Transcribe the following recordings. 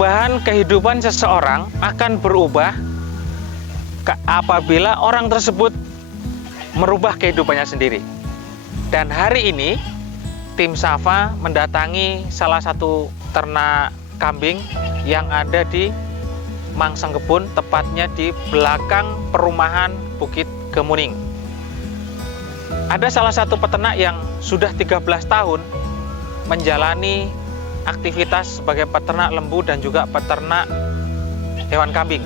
Perubahan kehidupan seseorang akan berubah apabila orang tersebut merubah kehidupannya sendiri. Dan hari ini tim Safa mendatangi salah satu ternak kambing yang ada di Mangsangkebun, tepatnya di belakang perumahan Bukit Kemuning. Ada salah satu peternak yang sudah 13 tahun menjalani aktivitas sebagai peternak lembu dan juga peternak hewan kambing.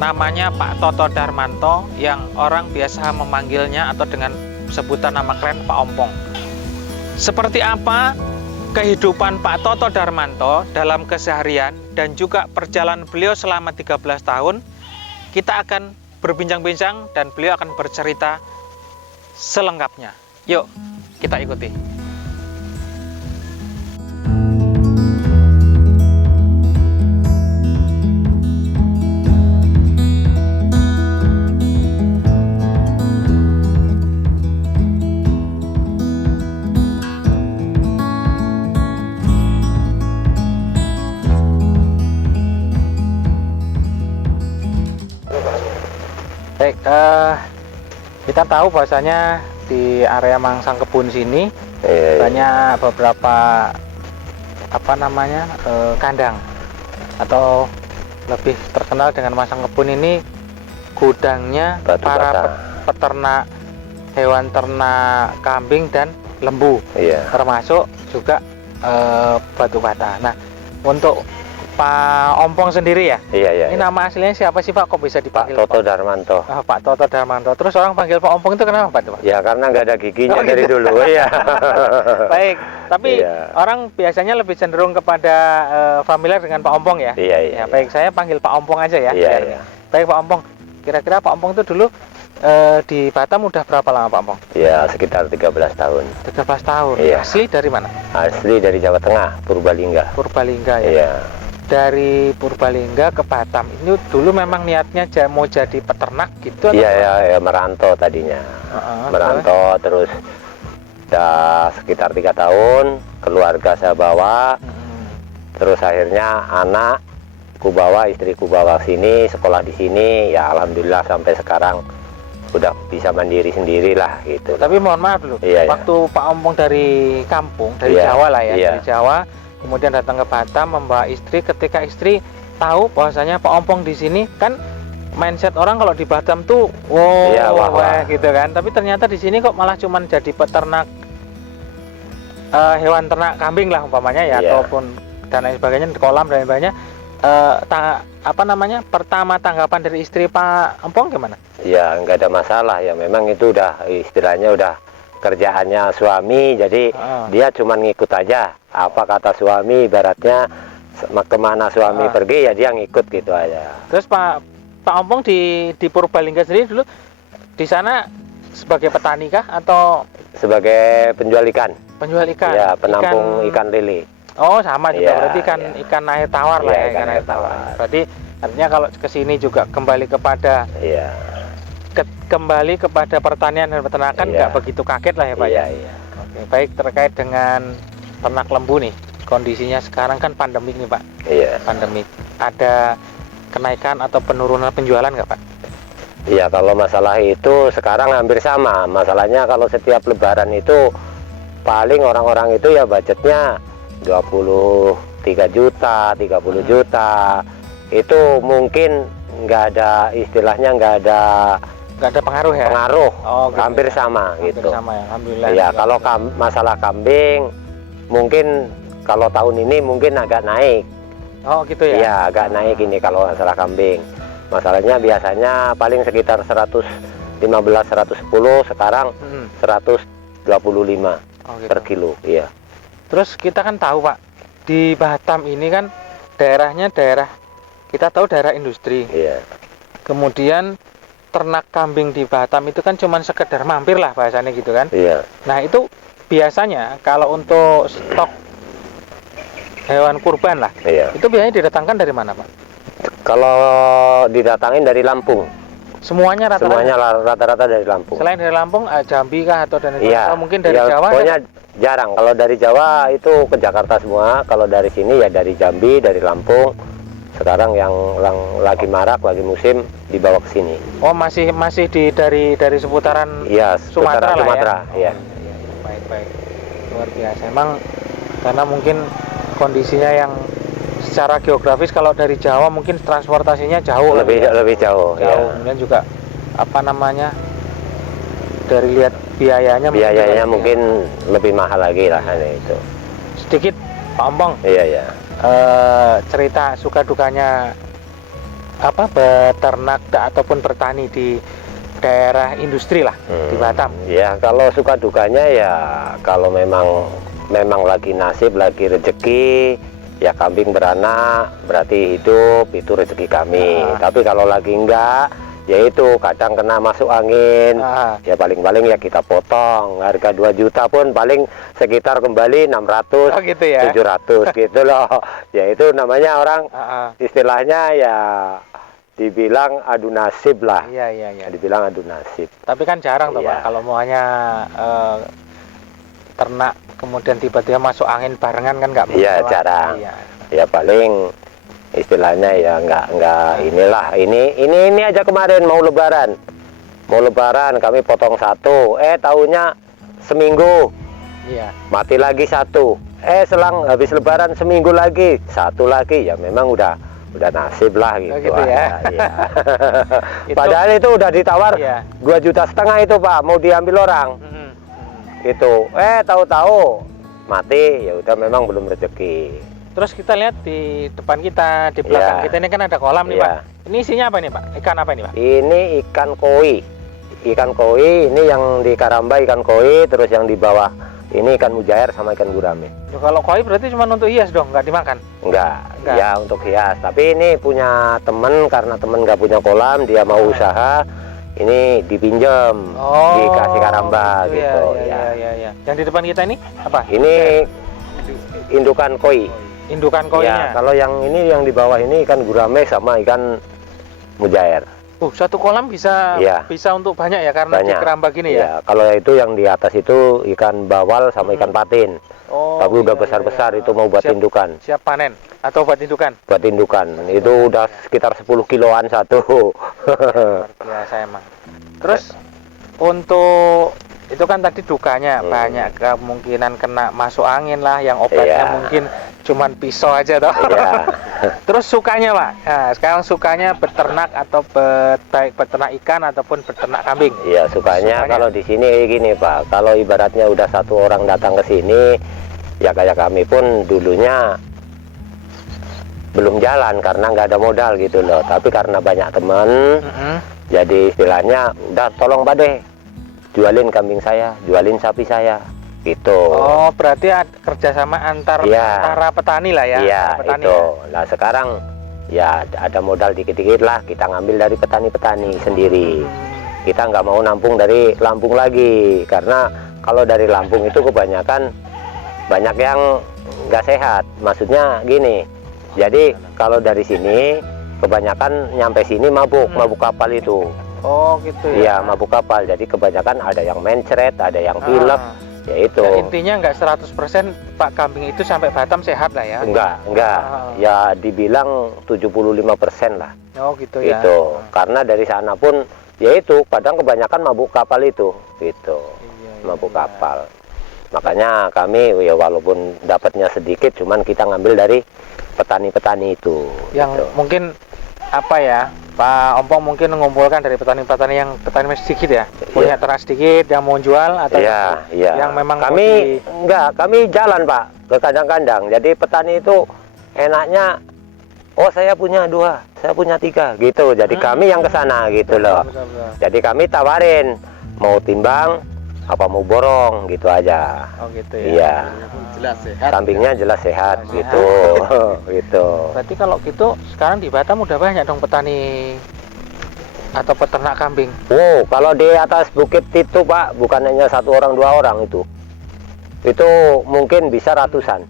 Namanya Pak Toto Darmanto, yang orang biasa memanggilnya atau dengan sebutan nama keren Pak Ompong. Seperti apa kehidupan Pak Toto Darmanto dalam keseharian dan juga perjalanan beliau selama 13 tahun, kita akan berbincang-bincang dan beliau akan bercerita selengkapnya. Yuk, kita ikuti. Baik, kita tahu bahwasanya di area Mangsangkebun sini banyak beberapa kandang, atau lebih terkenal dengan Mangsangkebun ini gudangnya para peternak hewan ternak kambing dan lembu, termasuk juga batu bata. Nah, untuk Pak Ompong sendiri ya? Ini nama aslinya siapa sih Pak? Kok bisa dipanggil Pak Toto Darmanto? Pak Toto Darmanto. Terus orang panggil Pak Ompong itu kenapa Pak? Ya karena nggak ada giginya dari dulu ya. Baik, tapi orang biasanya lebih cenderung kepada familiar dengan Pak Ompong ya? Ya, baik, saya panggil Pak Ompong aja ya. Baik Pak Ompong, kira-kira Pak Ompong itu dulu di Batam udah berapa lama Pak Ompong? Ya sekitar 13 tahun. 13 tahun. Asli dari mana? Asli dari Jawa Tengah, Purbalingga. Purbalingga ya. Dari Purbalingga ke Batam ini dulu memang niatnya mau jadi peternak gitu? Iya, merantau tadinya. Merantau terus udah sekitar 3 tahun, keluarga saya bawa. Terus akhirnya anakku bawa, istriku bawa sini, sekolah di sini. Ya alhamdulillah sampai sekarang udah bisa mandiri sendiri lah gitu. Tapi mohon maaf dulu, waktu Pak Ompong dari kampung, dari Jawa lah ya, dari Jawa, kemudian datang ke Batam membawa istri. Ketika istri tahu bahwasanya Pak Ompong di sini, kan mindset orang kalau di Batam tuh gitu kan. Tapi ternyata di sini kok malah cuman jadi peternak hewan ternak kambing lah umpamanya ya, ataupun dan lain sebagainya, di kolam dan lain sebagainya. Pertama tanggapan dari istri Pak Ompong gimana? Ya nggak ada masalah ya, memang itu udah istilahnya udah kerjaannya suami, jadi dia cuma ngikut aja apa kata suami, ibaratnya kemana suami pergi ya dia ngikut gitu aja. Terus Pak Ompong di Purbalingga sendiri dulu di sana sebagai petani kah atau sebagai penjual ikan? Penjual ikan. Ya, penampung ikan lele. Oh sama juga, berarti ikan air tawar lah ya, ikan air tawar. Berarti artinya kalau ke sini juga kembali kepada kembali kepada pertanian dan peternakan, nggak begitu kaget lah ya Pak ya. Oke, baik, terkait dengan ternak lembu nih, kondisinya sekarang kan pandemik nih Pak. Pandemik, ada kenaikan atau penurunan penjualan nggak Pak? Iya, kalau masalah itu sekarang hampir sama. Masalahnya kalau setiap lebaran itu paling orang-orang itu ya budgetnya 23 juta, 30 juta. Itu mungkin nggak ada istilahnya, nggak ada pengaruh ya? Pengaruh, gitu, hampir sama hampir gitu. Sama ya, alhamdulillah. Ya, kalau masalah kambing mungkin kalau tahun ini mungkin agak naik. Oh gitu ya? Iya, agak naik ini kalau masalah kambing. Masalahnya biasanya paling sekitar 115-110, sekarang 125 gitu. Per kilo. Iya. Terus kita kan tahu Pak, di Batam ini kan daerahnya kita tahu daerah industri. Kemudian ternak kambing di Batam itu kan cuman sekedar mampir lah bahasanya gitu kan. Nah itu biasanya kalau untuk stok hewan kurban lah, itu biasanya didatangkan dari mana Pak? Kalau didatangin dari Lampung. Semuanya rata-rata? Semuanya rata-rata dari Lampung. Selain dari Lampung, Jambi kah atau Iya. atau mungkin dari Ya, Jawa? pokoknya Kan? jarang. Kalau dari Jawa itu ke Jakarta semua. Kalau dari sini ya dari Jambi, dari Lampung. Sekarang yang lagi marak, lagi musim dibawa ke sini. Oh, masih dari seputaran Iya, Sumatera lah Sumatera. ya. Iya. Baik. Luar biasa. Emang karena mungkin kondisinya yang secara geografis kalau dari Jawa mungkin transportasinya jauh Lebih jauh. Ya. Kemudian juga apa namanya, dari lihat biayanya mungkin lebih mahal lagi lah itu. Sedikit Pak Ompong, Iya. cerita suka dukanya apa beternak ataupun bertani di daerah industri lah di Batam. Ya, kalau suka dukanya ya kalau memang lagi nasib, lagi rezeki, ya kambing beranak berarti hidup, itu rezeki kami. Tapi kalau lagi enggak, ya itu kadang kena masuk angin. Ya paling-paling ya kita potong. Harga 2 juta pun paling sekitar kembali 600, gitu ya? 700 gitu loh. Ya itu namanya orang istilahnya ya dibilang adu nasib lah. Iya. Dibilang adu nasib. Tapi kan jarang tuh Pak, kalau maunya ternak kemudian tiba-tiba masuk angin barengan kan nggak mungkin. Iya, jarang. Iya. Ya paling istilahnya ya nggak inilah. Ini aja kemarin mau lebaran kami potong satu, tahunya seminggu mati lagi satu, selang habis lebaran seminggu lagi satu lagi. Ya memang udah nasib lah gitu ya. Ya. Padahal itu udah ditawar 2,5 juta itu Pak, mau diambil orang. Itu tahu-tahu mati. Ya udah memang belum rezeki. Terus kita lihat di depan kita, di belakang kita ini kan ada kolam nih Pak. Ini isinya apa nih Pak? Ikan apa ini Pak? Ini ikan koi. Ikan koi ini yang di Karamba ikan koi, terus yang di bawah ini ikan mujair sama ikan gurame. Loh, kalau koi berarti cuma untuk hias dong, nggak dimakan? Enggak. Ya untuk hias. Tapi ini punya temen, karena temen nggak punya kolam, dia mau usaha. Ini dipinjam, dikasih Karamba gitu. Ya. Yang di depan kita ini apa? Ini indukan koi. Indukan koinya. Ya, kalau yang ini yang di bawah ini ikan gurame sama ikan mujair. Satu kolam bisa untuk banyak ya karena di Keramba gini ya. Kalau itu yang di atas itu ikan bawal sama ikan patin. Tapi udah besar-besar itu mau buat indukan. Siap panen atau buat indukan? Buat indukan. Itu udah sekitar 10 kiloan satu. Luar biasa emang. Terus untuk itu kan tadi dukanya banyak kemungkinan kena masuk angin lah, yang obatnya mungkin cuman pisau aja toh. Terus sukanya Pak, nah, sekarang sukanya beternak atau baik beternak ikan ataupun beternak kambing? Iya, sukanya kalau di sini gini Pak, kalau ibaratnya udah satu orang datang ke sini, ya kayak kami pun dulunya belum jalan karena nggak ada modal gitu loh. Tapi karena banyak teman, jadi istilahnya udah tolong Pak deh, jualin kambing saya, jualin sapi saya, gitu. Oh, berarti kerjasama antara petani lah ya? Iya, itu. Nah sekarang ya ada modal dikit-dikit lah, kita ngambil dari petani-petani sendiri. Kita nggak mau nampung dari Lampung lagi, karena kalau dari Lampung itu kebanyakan banyak yang nggak sehat. Maksudnya gini, jadi kalau dari sini kebanyakan nyampe sini mabuk kapal itu. Oh gitu ya? Iya, mabuk kapal. Jadi kebanyakan ada yang mencret, ada yang pilek, ya itu. Ya, intinya nggak 100% Pak kambing itu sampai Batam sehat lah ya? Enggak. Ya dibilang 75% lah. Oh gitu ya? Itu. Karena dari sana pun, ya itu, kadang kebanyakan mabuk kapal itu. Gitu. Mabuk kapal. Makanya kami, ya walaupun dapatnya sedikit, cuman kita ngambil dari petani-petani itu. Yang gitu. Mungkin apa ya, Pak Ompong mungkin mengumpulkan dari petani-petani yang petani sedikit ya, punya ternak sedikit yang mau jual atau yang memang kami kami jalan Pak ke kandang-kandang. Jadi petani itu enaknya, saya punya 2, saya punya 3 gitu. Jadi kami yang ke sana gitu loh. Jadi kami tawarin mau timbang apa mau borong gitu aja. Oh gitu ya. Iya. Jelas sehat. Kambingnya jelas sehat gitu. Gitu. Berarti kalau gitu sekarang di Batam udah banyak dong petani atau peternak kambing. Kalau di atas bukit itu Pak, bukan hanya 1 orang 2 orang itu. Itu mungkin bisa ratusan.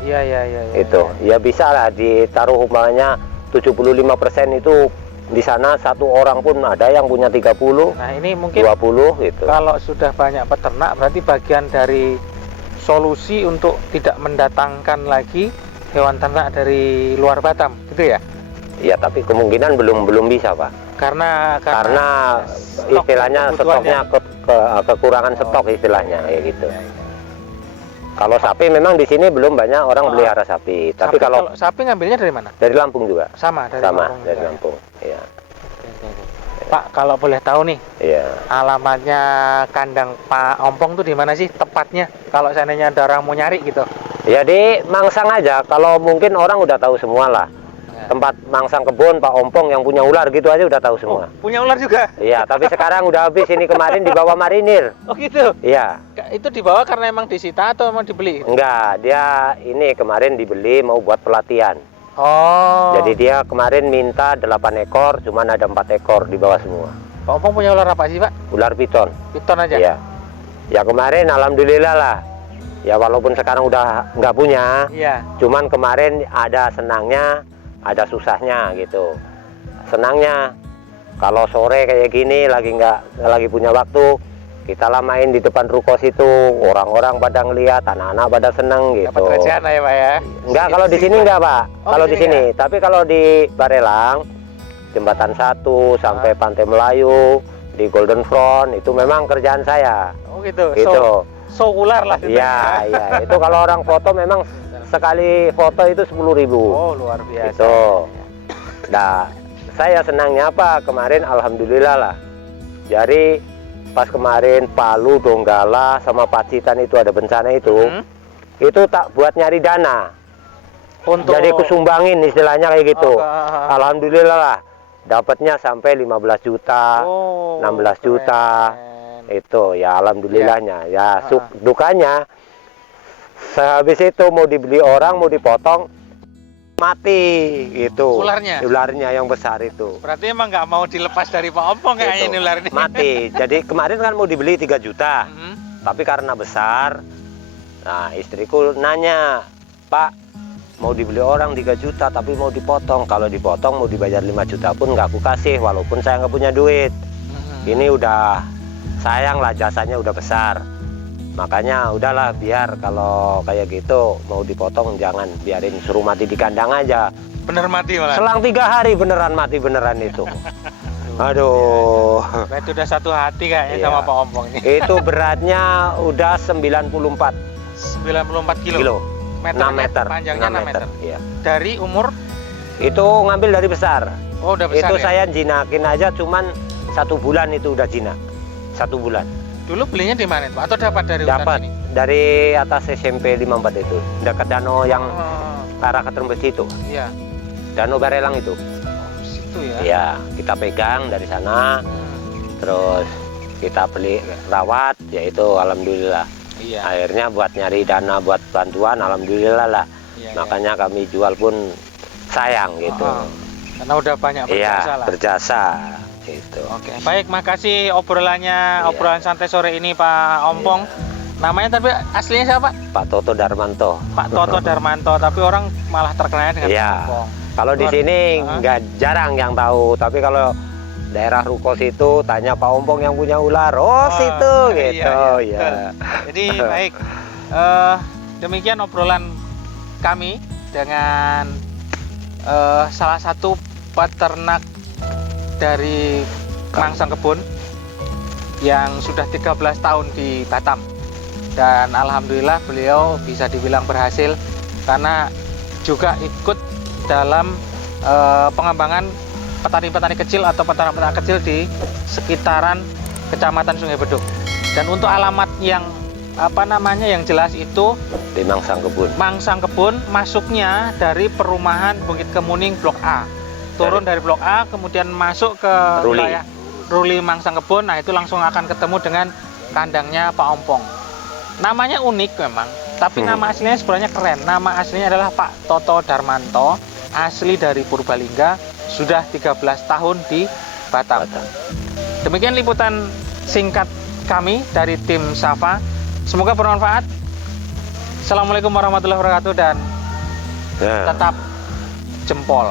Iya. Itu. Ya bisa lah ditaruh umpamanya 75% itu di sana satu orang pun ada yang punya 30, Nah, ini mungkin 20 gitu. kalau sudah banyak peternak berarti bagian dari solusi untuk tidak mendatangkan lagi hewan ternak dari luar Batam, gitu ya? Ya, tapi kemungkinan belum bisa, Pak. Karena stok istilahnya kebutuhannya. stoknya kekurangan stok istilahnya kayak gitu. Ya, ya. Kalau sapi memang di sini belum banyak orang pelihara sapi. Tapi kalau sapi ngambilnya dari mana? dari Lampung juga. Sama dari Sama Lampung dari juga. Lampung. Iya. Pak, kalau boleh tahu nih, Iya. alamatnya kandang Pak Ompong tuh di mana sih tepatnya? Kalau seandainya ada orang mau nyari gitu. Ya di Mangsang aja. Kalau mungkin orang udah tahu semua lah. Ya. Tempat Mangsang Kebun Pak Ompong yang punya ular gitu aja udah tahu Oh, semua. punya ular juga? Iya, tapi sekarang udah habis ini kemarin dibawa marinir. Oh gitu? Iya. Itu dibawa karena emang disita atau emang dibeli? Enggak, dia ini kemarin dibeli mau buat pelatihan. Oh. Jadi dia kemarin minta 8 ekor, cuman ada 4 ekor di bawah semua. Pak Ompong punya ular apa sih, Pak? Ular piton. Piton aja? Iya. Ya kemarin alhamdulillah lah. Ya walaupun sekarang udah nggak punya, Iya. cuman kemarin ada senangnya, ada susahnya gitu. Senangnya kalau sore kayak gini lagi punya waktu, kita lah main di depan ruko situ, orang-orang pada ngeliat, anak-anak pada seneng gitu. Dapat recehan lah ya, Pak ya? Enggak, kalau di sini enggak, Pak. Oh, Kalau di di sini sini, tapi kalau di Barelang, Jembatan 1 sampai Pantai Melayu, di Golden Front itu memang kerjaan saya. Oh gitu. Gitu. So ular lah. Iya, iya. Itu kalau orang foto memang sekali foto itu 10.000. Oh, luar biasa. Itu. Nah, saya senangnya apa? Kemarin alhamdulillah lah. Jadi pas kemarin Palu, Donggala sama Pacitan itu ada bencana itu, itu tak buat nyari dana. Untuk Jadi kusumbangin istilahnya kayak gitu. Oh, Alhamdulillah lah. Dapatnya sampai 15 juta, 16 juta. Itu ya alhamdulillahnya. Ya dukanya sehabis itu mau dibeli orang, mau dipotong mati itu. Ularnya yang besar itu. Berarti emang nggak mau dilepas dari Pak Ompong kayaknya ini ular ini. Mati. Jadi kemarin kan mau dibeli 3 juta. Tapi karena besar, nah istriku nanya, "Pak, mau dibeli orang 3 juta tapi mau dipotong. Kalau dipotong mau dibayar 5 juta pun nggak aku kasih walaupun saya nggak punya duit. Ini udah sayang lah, jasanya udah besar. Makanya udahlah, biar kalau kayak gitu mau dipotong jangan, biarin, suruh mati di kandang aja." Bener mati malah. Selang 3 hari beneran mati beneran itu. Aduh. Berarti udah satu hati kayaknya Iya. sama Pak Ompong ini. Itu beratnya udah 94 94 kilo. 6 meter. Panjangnya 6 meter. Iya. Dari umur? Itu ngambil dari besar. Oh, udah besar Itu ya? saya jinakin aja cuman 1 bulan itu udah jinak. 1 bulan. Dulu belinya di mana, Pak? Atau dapat dari hutan Dapat sini? dari atas SMP 54 itu. Dekat danau yang Oh, arah ke Trembesi itu. iya. Danau Barelang itu. Oh, situ ya? Iya, kita pegang dari sana. Terus kita beli rawat, yaitu alhamdulillah. Iya. Akhirnya buat nyari dana buat bantuan, alhamdulillah lah. Iya, Makanya kami jual pun sayang gitu. Oh, karena udah banyak Iya, berjasa lah. berjasa gitu. Oke, baik, makasih obrolannya, Iya. obrolan santai sore ini Pak Ompong. Namanya tapi aslinya siapa? Pak Toto Darmanto. Pak Toto Darmanto, tapi orang malah terkenal dengan Iya. Pak Ompong. Kalau di sini nggak jarang yang tahu, tapi kalau daerah Ruko situ tanya Pak Ompong yang punya ular, situ gitu. Iya. Jadi baik, demikian obrolan kami dengan salah satu peternak dari Mangsang Kebun yang sudah 13 tahun di Batam, dan alhamdulillah beliau bisa dibilang berhasil karena juga ikut dalam pengembangan petani-petani kecil atau peternak-peternak kecil di sekitaran Kecamatan Sungai Beduk. Dan untuk alamat yang yang jelas itu Di Mangsang Kebun. Mangsang Kebun, masuknya dari perumahan Bukit Kemuning Blok A. Turun dari Blok A, kemudian masuk ke wilayah Ruli Mangsang Kebun. Nah, itu langsung akan ketemu dengan kandangnya Pak Ompong. Namanya unik memang, tapi nama aslinya sebenarnya keren. Nama aslinya adalah Pak Toto Darmanto, asli dari Purbalingga, sudah 13 tahun di Batam. Demikian liputan singkat kami dari tim Safa. Semoga bermanfaat. Assalamualaikum warahmatullahi wabarakatuh, dan tetap jempol.